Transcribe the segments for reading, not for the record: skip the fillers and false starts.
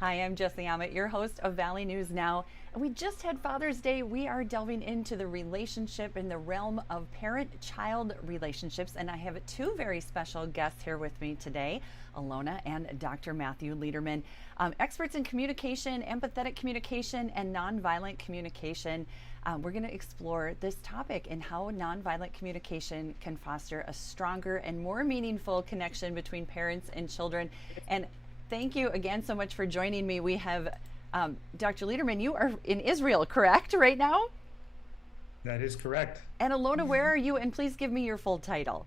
Hi, I'm Jessie Ammett, your host of Valley News Now. And we just had Father's Day. We are delving into the relationship in the realm of parent child relationships. And I have two very special guests here with me today, Alona and Dr. Matthew Lederman, experts in communication, empathetic communication, and nonviolent communication. We're going to explore this topic and how nonviolent communication can foster a stronger and more meaningful connection between parents and children. And thank you again so much for joining me. We have Dr. Lederman, you are in Israel, correct, right now? That is correct. And Alona, where are you? And please give me your full title.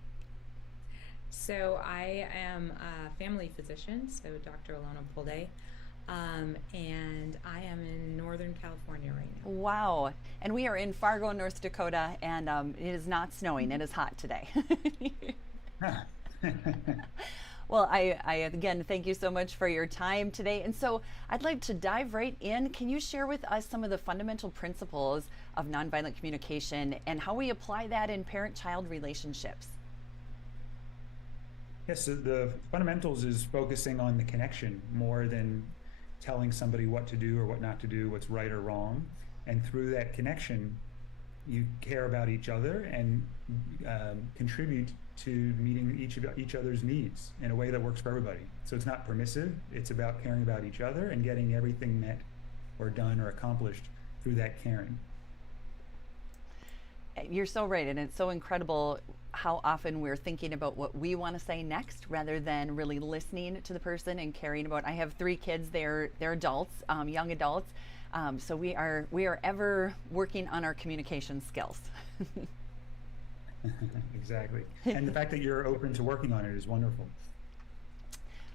So I am a family physician, so Dr. Alona Polday, and I am in Northern California right now. Wow. And we are in Fargo, North Dakota, and it is not snowing. It is hot today. Well, I again thank you so much for your time today. And so I'd like to dive right in. Can you share with us some of the fundamental principles of nonviolent communication and how we apply that in parent-child relationships? Yes, so the fundamentals is focusing on the connection more than telling somebody what to do or what not to do, what's right or wrong. And through that connection, you care about each other and contribute to meeting each other's needs in a way that works for everybody. So it's not permissive, it's about caring about each other and getting everything met or done or accomplished through that caring. You're so right, and it's so incredible how often we're thinking about what we want to say next rather than really listening to the person and caring about. I have three kids; they're adults, young adults, so we are ever working on our communication skills. Exactly. And the fact that you're open to working on it is wonderful.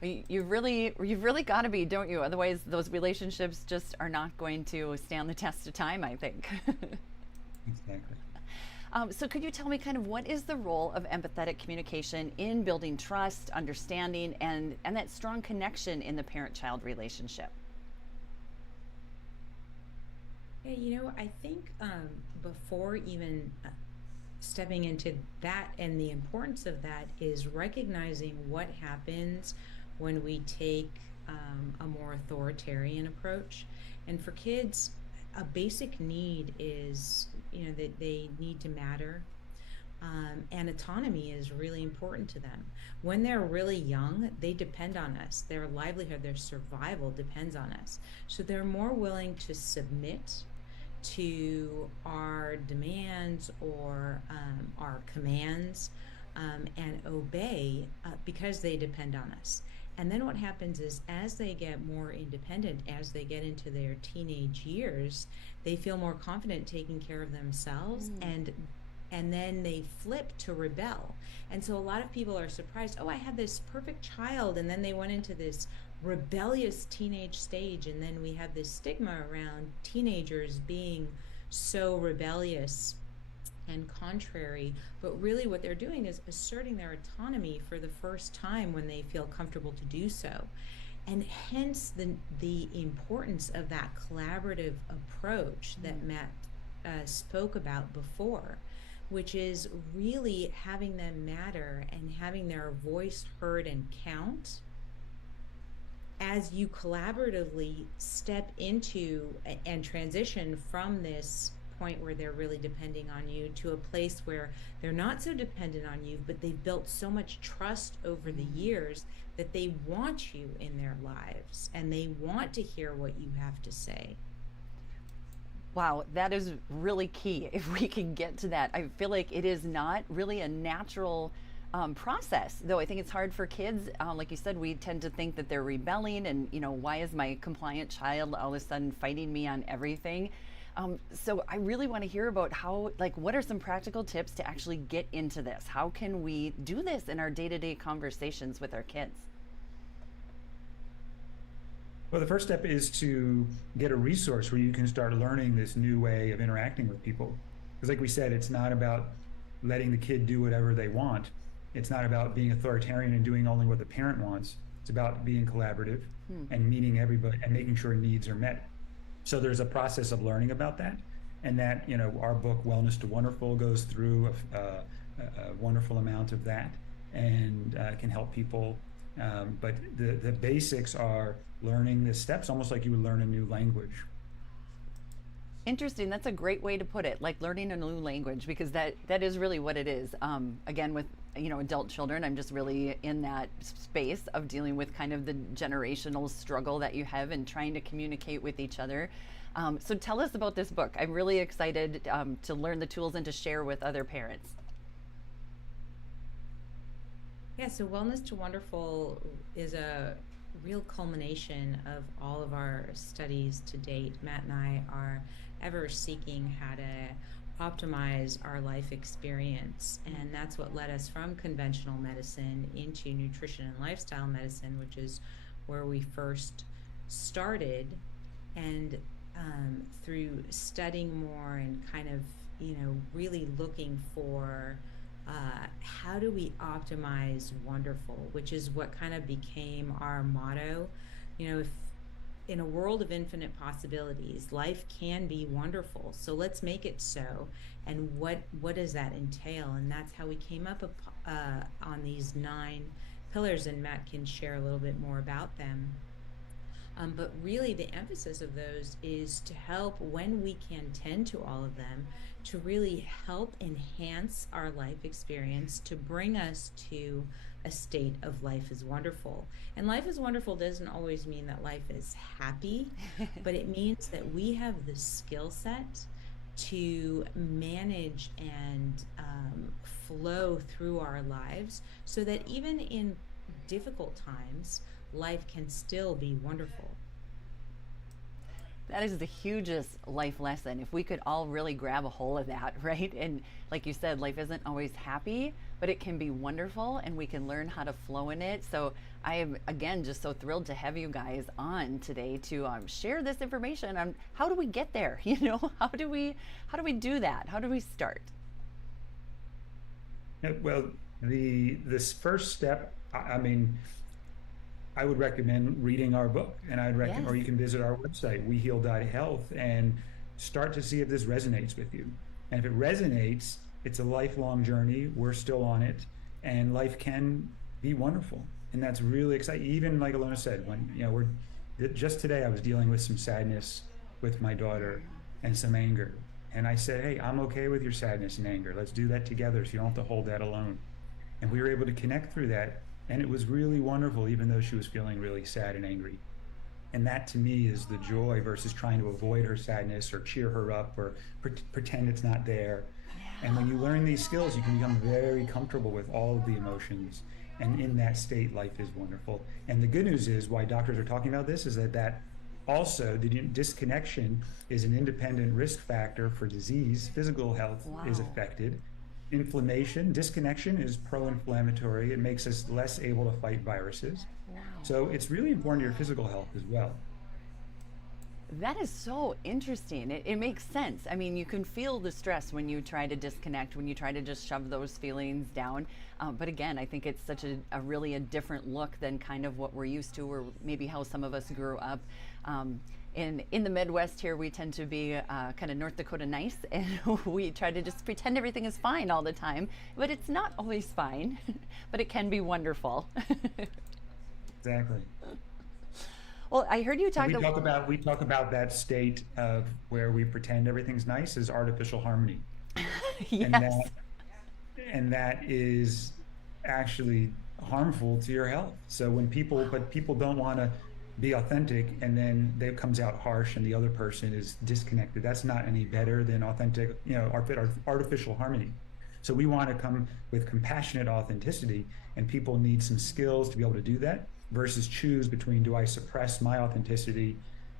You've really got to be, don't you? Otherwise, those relationships just are not going to stand the test of time, I think. Exactly. So could you tell me kind of what is the role of empathetic communication in building trust, understanding, and that strong connection in the parent-child relationship? Yeah, I think before even stepping into that and the importance of that is recognizing what happens when we take a more authoritarian approach. And for kids, a basic need is, that they need to matter. And autonomy is really important to them. When they're really young, they depend on us. Their livelihood, their survival depends on us. So they're more willing to submit to our demands or our commands and obey because they depend on us. And then what happens is as they get more independent, as they get into their teenage years, they feel more confident taking care of themselves and then they flip to rebel. And so a lot of people are surprised, oh, I had this perfect child, and then they went into this rebellious teenage stage, and then we have this stigma around teenagers being so rebellious and contrary, but really what they're doing is asserting their autonomy for the first time when they feel comfortable to do so. And hence the importance of that collaborative approach that Matt spoke about before, which is really having them matter and having their voice heard and count as you collaboratively step into and transition from this point where they're really depending on you to a place where they're not so dependent on you, but they've built so much trust over the years that they want you in their lives and they want to hear what you have to say. Wow, that is really key. If we can get to that, I feel like it is not really a natural process, though I think it's hard for kids. Like you said, we tend to think that they're rebelling and, why is my compliant child all of a sudden fighting me on everything? So I really want to hear about what are some practical tips to actually get into this? How can we do this in our day-to-day conversations with our kids? Well, the first step is to get a resource where you can start learning this new way of interacting with people. Because like we said, it's not about letting the kid do whatever they want. It's not about being authoritarian and doing only what the parent wants. It's about being collaborative and meeting everybody and making sure needs are met. So there's a process of learning about that. And that, our book, Wellness to Wonderful, goes through a wonderful amount of that and can help people But the basics are learning the steps, almost like you would learn a new language. Interesting. That's a great way to put it, like learning a new language, because that is really what it is. Again, with adult children, I'm just really in that space of dealing with kind of the generational struggle that you have and trying to communicate with each other. So tell us about this book. I'm really excited to learn the tools and to share with other parents. Yeah, so Wellness to Wonderful is a real culmination of all of our studies to date. Matt and I are ever seeking how to optimize our life experience, and that's what led us from conventional medicine into nutrition and lifestyle medicine, which is where we first started. And through studying more and kind of really looking for how do we optimize wonderful, which is what kind of became our motto. If in a world of infinite possibilities, life can be wonderful, so let's make it so. And what does that entail? And that's how we came up on these 9 pillars, and Matt can share a little bit more about them. But really the emphasis of those is to help, when we can tend to all of them, to really help enhance our life experience, to bring us to a state of life is wonderful. And life is wonderful doesn't always mean that life is happy, but it means that we have the skill set to manage and flow through our lives so that even in difficult times, life can still be wonderful. That is the hugest life lesson. If we could all really grab a hold of that, right? And like you said, life isn't always happy, but it can be wonderful, and we can learn how to flow in it. So I am, again, just so thrilled to have you guys on today to share this information on how do we get there? How do we do that? How do we start? Well, this first step, I mean, I would recommend reading our book, and I'd recommend, Yes. or you can visit our website, weheal.health, and start to see if this resonates with you. And if it resonates, it's a lifelong journey. We're still on it, and life can be wonderful. And that's really exciting. Even like Alona said, when, just today I was dealing with some sadness with my daughter and some anger. And I said, hey, I'm okay with your sadness and anger. Let's do that together so you don't have to hold that alone. And we were able to connect through that. And it was really wonderful, even though she was feeling really sad and angry. And that to me is the joy versus trying to avoid her sadness or cheer her up or pretend it's not there. And when you learn these skills, you can become very comfortable with all of the emotions. And in that state, life is wonderful. And the good news is why doctors are talking about this is that also the disconnection is an independent risk factor for disease. Physical health is affected. Inflammation, disconnection is pro-inflammatory. It makes us less able to fight viruses. Wow. So it's really important to your physical health as well. That is so interesting. It makes sense. I mean, you can feel the stress when you try to disconnect, when you try to just shove those feelings down. But again, I think it's such a really a different look than kind of what we're used to, or maybe how some of us grew up. In the Midwest here, we tend to be kind of North Dakota nice, and we try to just pretend everything is fine all the time. But it's not always fine, but it can be wonderful. Exactly. Well, I heard you talk. We talk about that state of where we pretend everything's nice as artificial harmony. Yes. And that is actually harmful to your health. So when people don't want to be authentic, and then it comes out harsh and the other person is disconnected, that's not any better than authentic, artificial harmony. So we want to come with compassionate authenticity, and people need some skills to be able to do that versus choose between, do I suppress my authenticity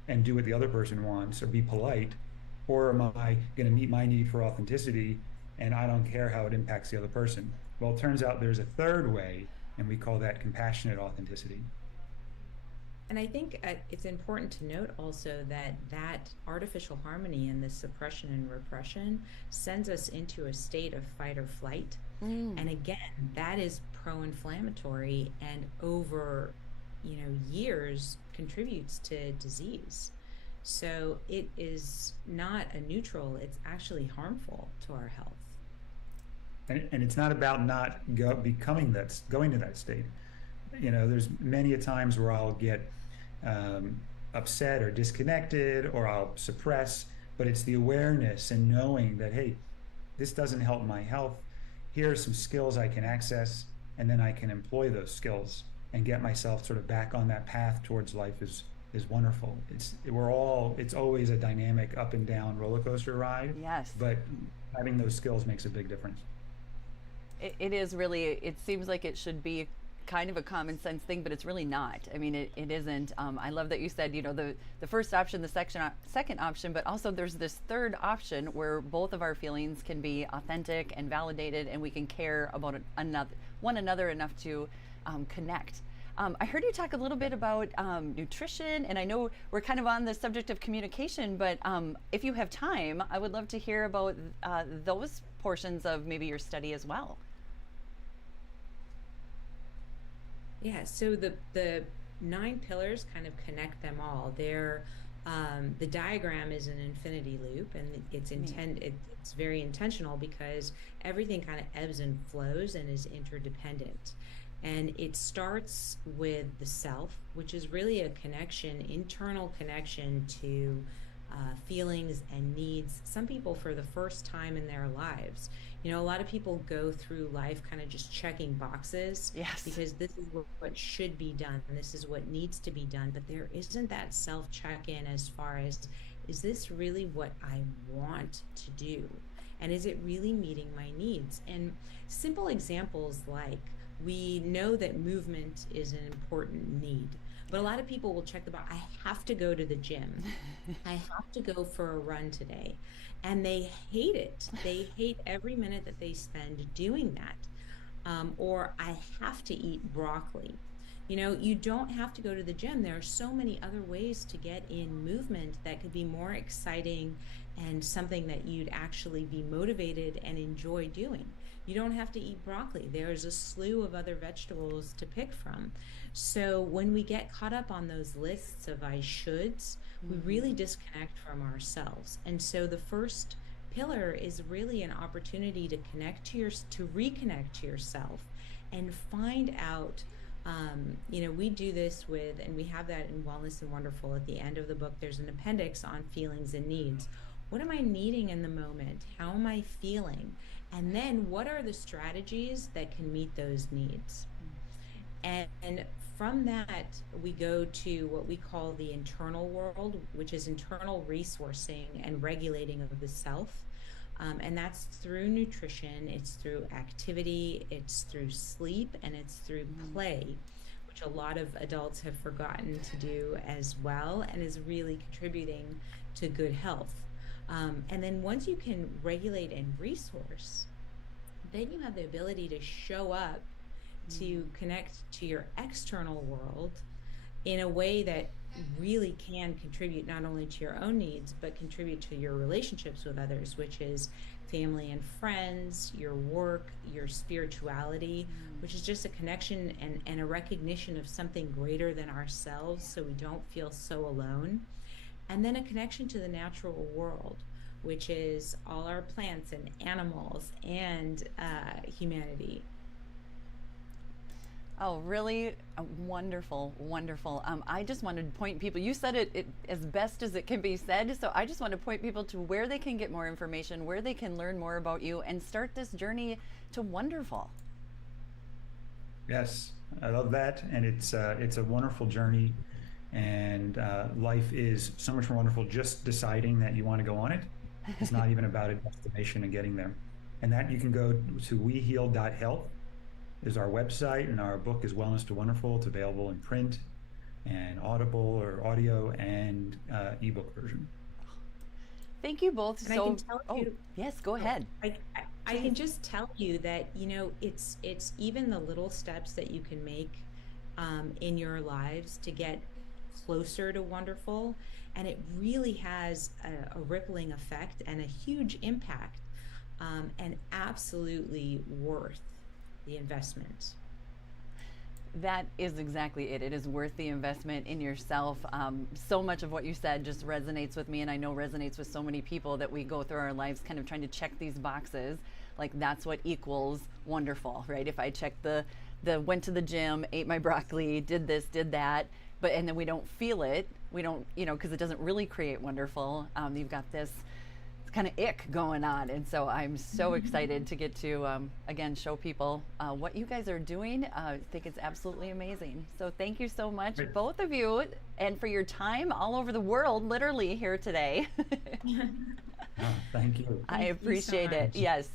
and do what the other person wants or be polite, or am I going to meet my need for authenticity and I don't care how it impacts the other person? Well, it turns out there's a third way, and we call that compassionate authenticity. And I think it's important to note also that artificial harmony and the suppression and repression sends us into a state of fight or flight. And again, that is pro-inflammatory, and over years contributes to disease. So it is not a neutral, it's actually harmful to our health. And it's not about not going to that state. there's many a times where I'll get um, upset or disconnected, or I'll suppress, but it's the awareness and knowing that, hey, this doesn't help my health. Here are some skills I can access, and then I can employ those skills and get myself sort of back on that path towards life is wonderful. It's always a dynamic up and down roller coaster ride, Yes. but having those skills makes a big difference. It is really, it seems like it should be kind of a common sense thing, but it's really not. I mean, it isn't. I love that you said, the first option, the second option, but also there's this third option where both of our feelings can be authentic and validated, and we can care about one another enough to connect. I heard you talk a little bit about nutrition, and I know we're kind of on the subject of communication, but if you have time, I would love to hear about those portions of maybe your study as well. Yeah, so the 9 pillars kind of connect them all. The diagram is an infinity loop, and it's very intentional because everything kind of ebbs and flows and is interdependent. And it starts with the self, which is really a connection, internal connection to feelings and needs. Some people, for the first time in their lives, a lot of people go through life kind of just checking boxes. Yes. Because this is what should be done, and this is what needs to be done. But there isn't that self check-in as far as, is this really what I want to do? And is it really meeting my needs? And simple examples like, we know that movement is an important need, but a lot of people will check the box. I have to go to the gym. I have to go for a run today. And they hate it. They hate every minute that they spend doing that. Or I have to eat broccoli. You don't have to go to the gym. There are so many other ways to get in movement that could be more exciting and something that you'd actually be motivated and enjoy doing. You don't have to eat broccoli. There's a slew of other vegetables to pick from. So when we get caught up on those lists of I shoulds, we really disconnect from ourselves. And so the first pillar is really an opportunity to reconnect to yourself and find out. We do this and we have that in Wellness and Wonderful. At the end of the book, there's an appendix on feelings and needs. What am I needing in the moment? How am I feeling? And then what are the strategies that can meet those needs? And from that, we go to what we call the internal world, which is internal resourcing and regulating of the self. And that's through nutrition, it's through activity, it's through sleep, and it's through play, which a lot of adults have forgotten to do as well, and is really contributing to good health. And then once you can regulate and resource, then you have the ability to show up to connect to your external world in a way that really can contribute not only to your own needs, but contribute to your relationships with others, which is family and friends, your work, your spirituality, which is just a connection and a recognition of something greater than ourselves so we don't feel so alone. And then a connection to the natural world, which is all our plants and animals and humanity. Oh, really wonderful, wonderful. I just wanted to point people, you said it as best as it can be said, so I just want to point people to where they can get more information, where they can learn more about you, and start this journey to wonderful. Yes, I love that, and it's a wonderful journey, and life is so much more wonderful just deciding that you want to go on it. It's not even about a destination and getting there. And that you can go to weheal.health is our website, and our book is Wellness to Wonderful. It's available in print and Audible or audio and ebook version. Thank you both. And I can tell you, yes, go ahead. I can just tell you that it's even the little steps that you can make in your lives to get closer to wonderful, and it really has a rippling effect and a huge impact, and absolutely worth the investment. That is exactly it. It is worth the investment in yourself. So much of what you said just resonates with me, and I know resonates with so many people that we go through our lives kind of trying to check these boxes. like that's what equals wonderful, right? If I check the went to the gym, ate my broccoli, did this, did that, but and then we don't feel it, we don't, you know, because it doesn't really create wonderful. You've got this kind of ick going on, and so I'm so excited to get to again show people what you guys are doing. I think it's absolutely amazing. So thank you so much, Great. both of you, and for your time all over the world, literally here today. Thank you. I Thank you so appreciate it. much. Yes.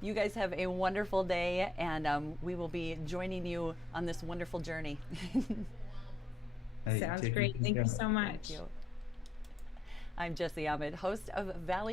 You guys have a wonderful day, and we will be joining you on this wonderful journey. Hey, Sounds take great. good Thank you care. so much. Thank you. I'm Jessie Ahmed, host of Valley